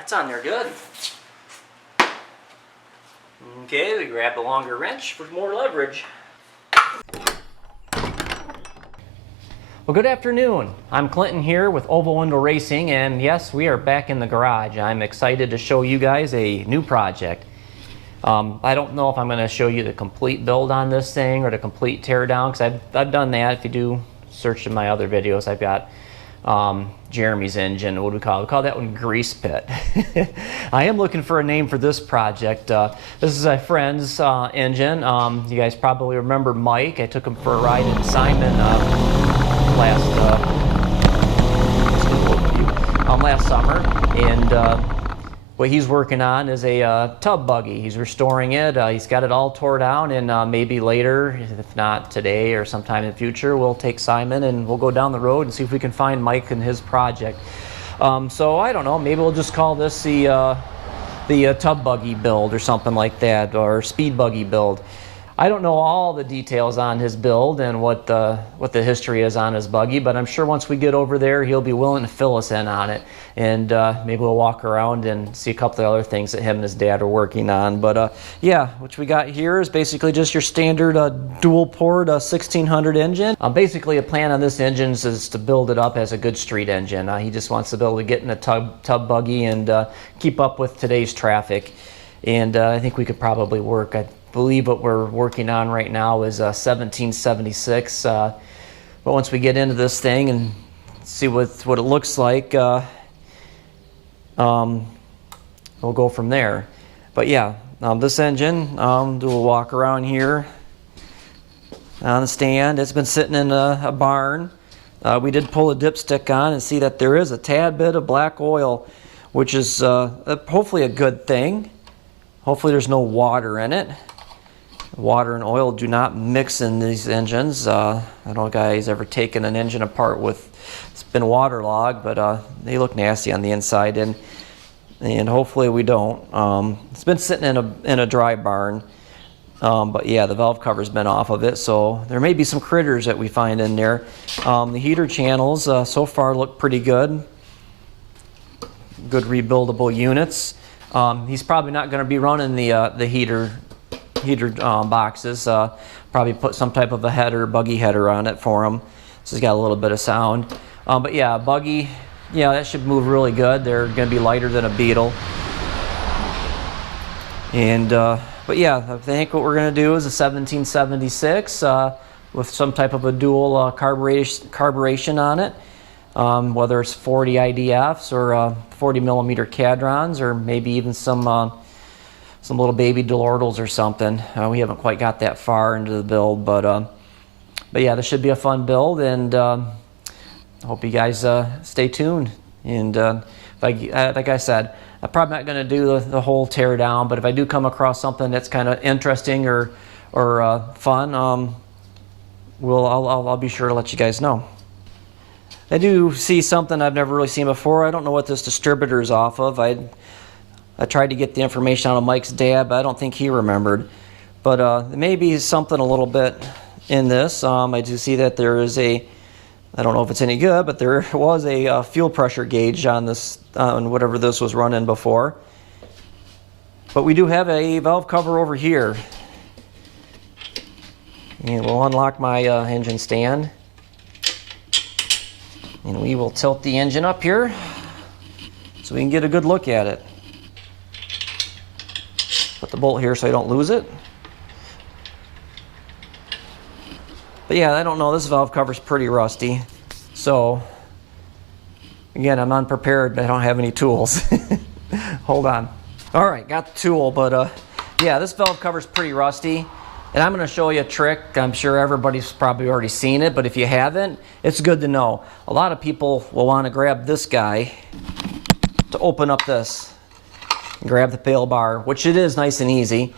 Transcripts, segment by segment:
That's on there good. Okay, we grab the longer wrench for more leverage. Well, good afternoon. I'm Clinton here with Oval Window Racing, and yes, we are back in the garage. I'm excited to show you guys a new project. I don't know if I'm going to show you the complete build on this thing or the complete teardown, because I've done that. If you do search in my other videos, I've got Jeremy's engine. What do we call it? We call that one Grease Pit. I am looking for a name for this project. This is a friend's engine. You guys probably remember Mike. I took him for a ride in Simon last summer, and what he's working on is a tub buggy. He's restoring it. He's got it all tore down, and maybe later, if not today or sometime in the future, we'll take Simon and we'll go down the road and see if we can find Mike and his project. So I don't know, maybe we'll just call this the tub buggy build or something like that, or speed buggy build. I don't know all the details on his build and what the history is on his buggy, but I'm sure once we get over there, he'll be willing to fill us in on it. And maybe we'll walk around and see a couple of other things that him and his dad are working on. But yeah, what we got here is basically just your standard dual port 1600 engine. Basically, a plan on this engine is to build it up as a good street engine. He just wants to be able to get in a tub buggy and keep up with today's traffic. And I think we could probably work. I believe what we're working on right now is 1776. But once we get into this thing and see what it looks like, we'll go from there. But yeah, this engine, do a walk around here on the stand. It's been sitting in a barn. We did pull a dipstick on and see that there is a tad bit of black oil, which is hopefully a good thing. Hopefully there's no water in it. Water and oil do not mix in these engines. I don't know if guys ever taken an engine apart with it's been waterlogged, but they look nasty on the inside, and hopefully we don't. It's been sitting in a dry barn, but yeah, the valve cover's been off of it, so there may be some critters that we find in there. The heater channels so far look pretty good. Good rebuildable units. He's probably not going to be running the heater boxes. Probably put some type of a header, buggy header on it for him. So he's got a little bit of sound. But yeah, buggy, yeah, that should move really good. They're going to be lighter than a Beetle. And but yeah, I think what we're going to do is a 1776 with some type of a dual carburation on it. Whether it's 40 IDFs or 40 millimeter Cadrons, or maybe even some little baby Delortals or something. We haven't quite got that far into the build, but yeah, this should be a fun build, and I hope you guys stay tuned. And like I said, I'm probably not going to do the whole tear down, but if I do come across something that's kind of interesting or fun, I'll be sure to let you guys know. I do see something I've never really seen before. I don't know what this distributor is off of. I tried to get the information out of Mike's dad, but I don't think he remembered. But there may be something a little bit in this. I do see that there is I don't know if it's any good, but there was a fuel pressure gauge on this, on whatever this was running before. But we do have a valve cover over here. And we'll unlock my engine stand. And we will tilt the engine up here so we can get a good look at it. Put the bolt here so I don't lose it. But yeah, I don't know, this valve cover's pretty rusty. So, again, I'm unprepared, but I don't have any tools. Hold on. All right, got the tool, but yeah, this valve cover's pretty rusty. And I'm going to show you a trick. I'm sure everybody's probably already seen it, but if you haven't, it's good to know. A lot of people will want to grab this guy to open up this. Grab the pail bar, which it is nice and easy.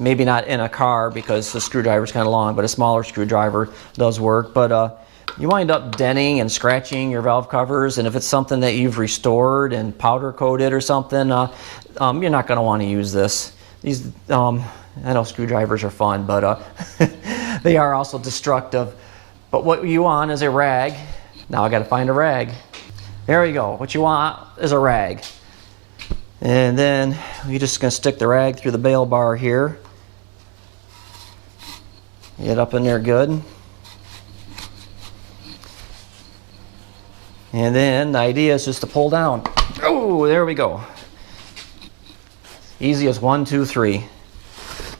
Maybe not in a car because the screwdriver's kind of long, but a smaller screwdriver does work. But you wind up denting and scratching your valve covers, and if it's something that you've restored and powder coated or something, you're not going to want to use this. These I know screwdrivers are fun, but they are also destructive. But what you want is a rag. Now I got to find a rag. There you go. What you want is a rag. And then we're just going to stick the rag through the bail bar here. Get up in there good. And then the idea is just to pull down. Oh, there we go. Easy as 1, 2, 3.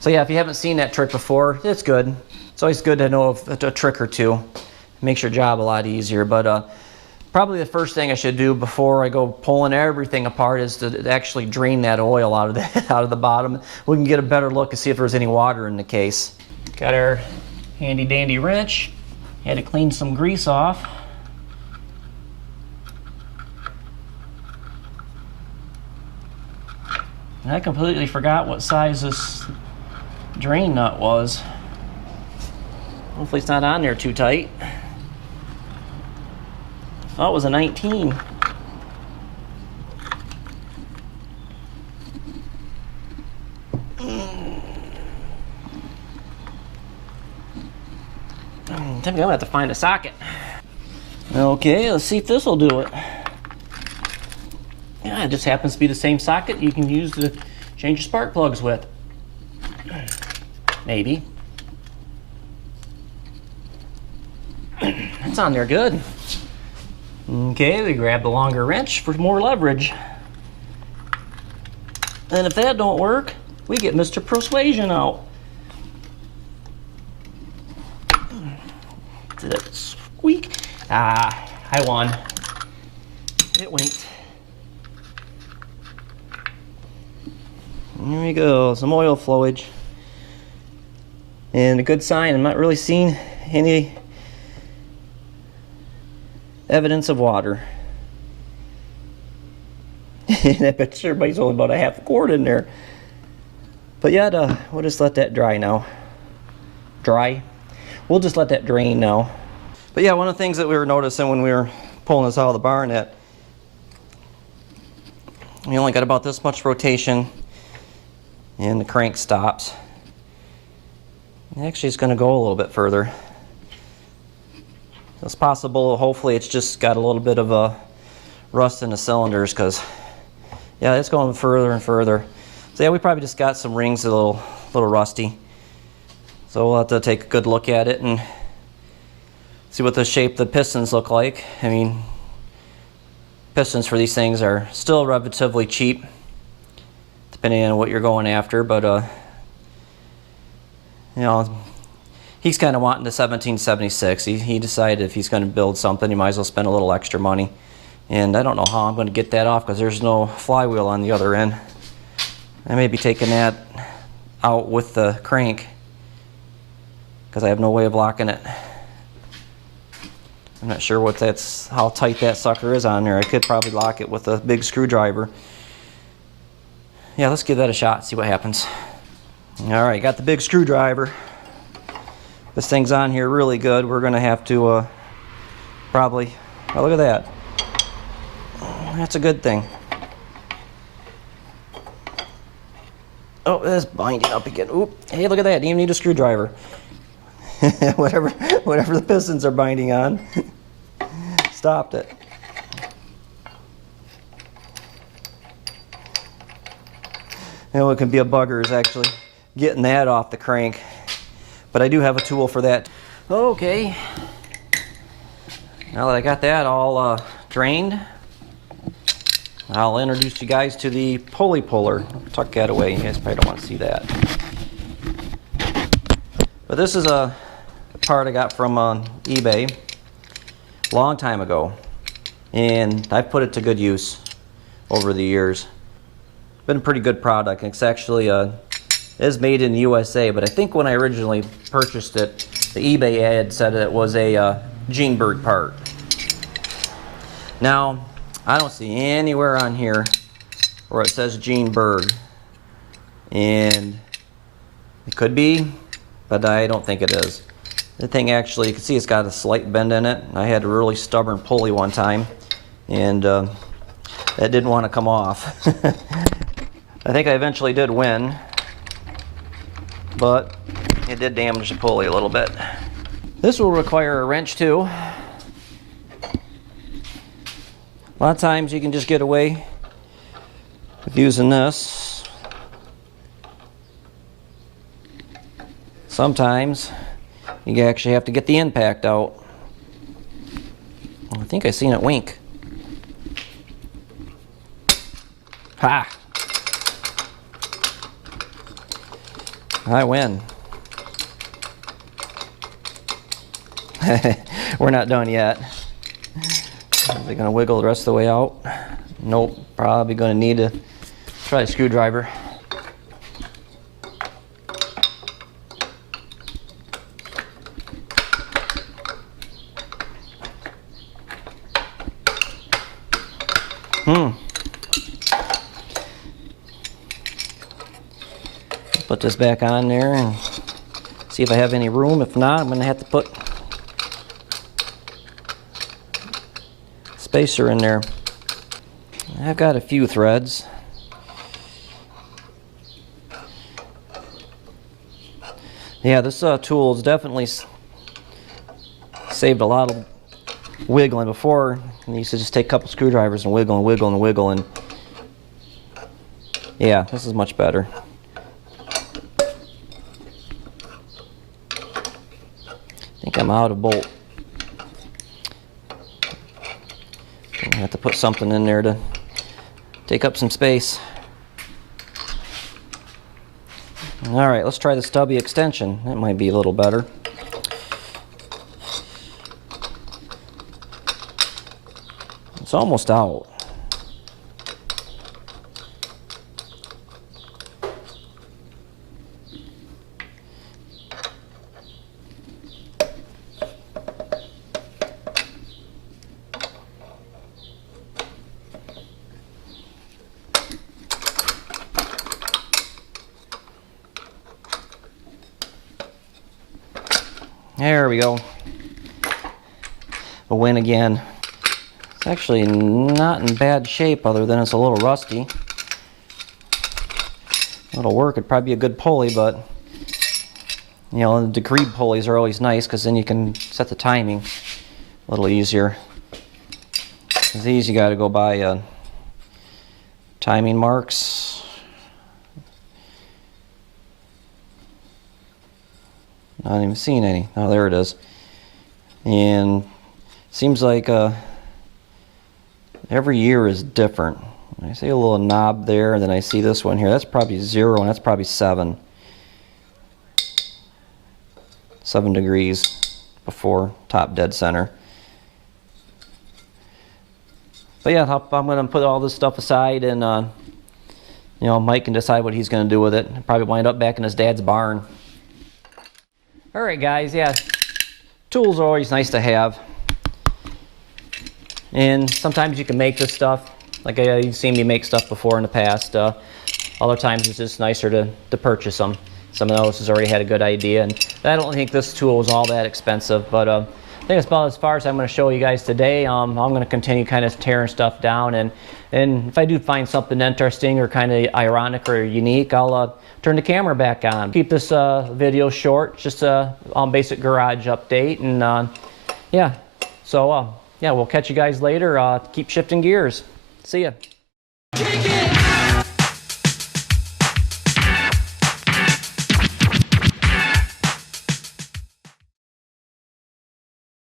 So yeah, if you haven't seen that trick before, it's good. It's always good to know a trick or two. It makes your job a lot easier. But probably the first thing I should do before I go pulling everything apart is to actually drain that oil out of the bottom. We can get a better look and see if there's any water in the case. Got our handy dandy wrench. Had to clean some grease off. And I completely forgot what size this drain nut was. Hopefully it's not on there too tight. I thought it was a 19. I think I'm gonna have to find a socket. Okay, let's see if this will do it. Yeah, it just happens to be the same socket you can use to change your spark plugs with. Maybe. It's on there good. Okay, we grab the longer wrench for more leverage. And if that don't work, we get Mr. Persuasion out. Did it squeak? Ah, I won. It winked. Here we go, some oil flowage. And a good sign, I'm not really seeing any evidence of water. And I bet sure everybody's only about a half a quart in there. But yeah, we'll just let that dry now. Dry? We'll just let that drain now. But yeah, one of the things that we were noticing when we were pulling this out of the barn, that we only got about this much rotation and the crank stops. Actually, it's going to go a little bit further. It's possible, hopefully it's just got a little bit of a rust in the cylinders, because yeah, it's going further and further. So yeah, we probably just got some rings a little rusty. So we'll have to take a good look at it and see what the shape of the pistons look like. I mean, pistons for these things are still relatively cheap, depending on what you're going after, but you know, he's kind of wanting the 1776. He decided if he's going to build something, he might as well spend a little extra money. And I don't know how I'm going to get that off because there's no flywheel on the other end. I may be taking that out with the crank because I have no way of locking it. I'm not sure how tight that sucker is on there. I could probably lock it with a big screwdriver. Yeah, let's give that a shot, see what happens. Alright, got the big screwdriver. This thing's on here really good. We're going to have to probably... Oh, look at that. That's a good thing. Oh, it's binding up again. Oop. Hey, look at that. You even need a screwdriver. whatever the pistons are binding on. Stopped it. You know, it can be a bugger is actually getting that off the crank. But I do have a tool for that. Okay. Now that I got that all drained, I'll introduce you guys to the pulley puller. Tuck that away. You guys probably don't want to see that. But this is a part I got from eBay a long time ago. And I've put it to good use over the years. Been a pretty good product. It's actually it is made in the USA, but I think when I originally purchased it, the eBay ad said it was a Gene-Berg part. Now, I don't see anywhere on here where it says Gene-Berg, and it could be, but I don't think it is. The thing actually, you can see it's got a slight bend in it. I had a really stubborn pulley one time, and that didn't want to come off. I think I eventually did win, but it did damage the pulley a little bit. This will require a wrench too. A lot of times you can just get away with using this, sometimes you actually have to get the impact out. I think I seen it wink. Ha! I win. We're not done yet. Is it going to wiggle the rest of the way out? Nope. Probably going to need to try a screwdriver. Put this back on there and see if I have any room. If not, I'm going to have to put spacer in there. I've got a few threads. Yeah, this tool has definitely saved a lot of wiggling. Before, I used to just take a couple screwdrivers and wiggle and wiggle and wiggle, and yeah, this is much better. I think I'm out of bolt. I have to put something in there to take up some space. All right, let's try the stubby extension. That might be a little better. It's almost out. There we go. A win again. It's actually not in bad shape other than it's a little rusty. It'll work. It'd probably be a good pulley, but you know, the degree pulleys are always nice because then you can set the timing a little easier. These you got to go by timing marks. Not even seen any. Oh, there it is. And seems like every year is different. I see a little knob there, and then I see this one here. That's probably 0, and that's probably 7. 7 degrees before top dead center. But yeah, I'm going to put all this stuff aside, and you know, Mike can decide what he's going to do with it. He'll probably wind up back in his dad's barn. Alright guys, yeah, tools are always nice to have, and sometimes you can make this stuff, like you've seen me make stuff before in the past. Other times it's just nicer to purchase them. Someone else has already had a good idea, and I don't think this tool is all that expensive, but I think that's about as far as I'm going to show you guys today. I'm going to continue kind of tearing stuff down, and if I do find something interesting or kind of ironic or unique, I'll turn the camera back on. Keep this video short, just a basic garage update, and yeah, so yeah, we'll catch you guys later. Keep shifting gears. See ya.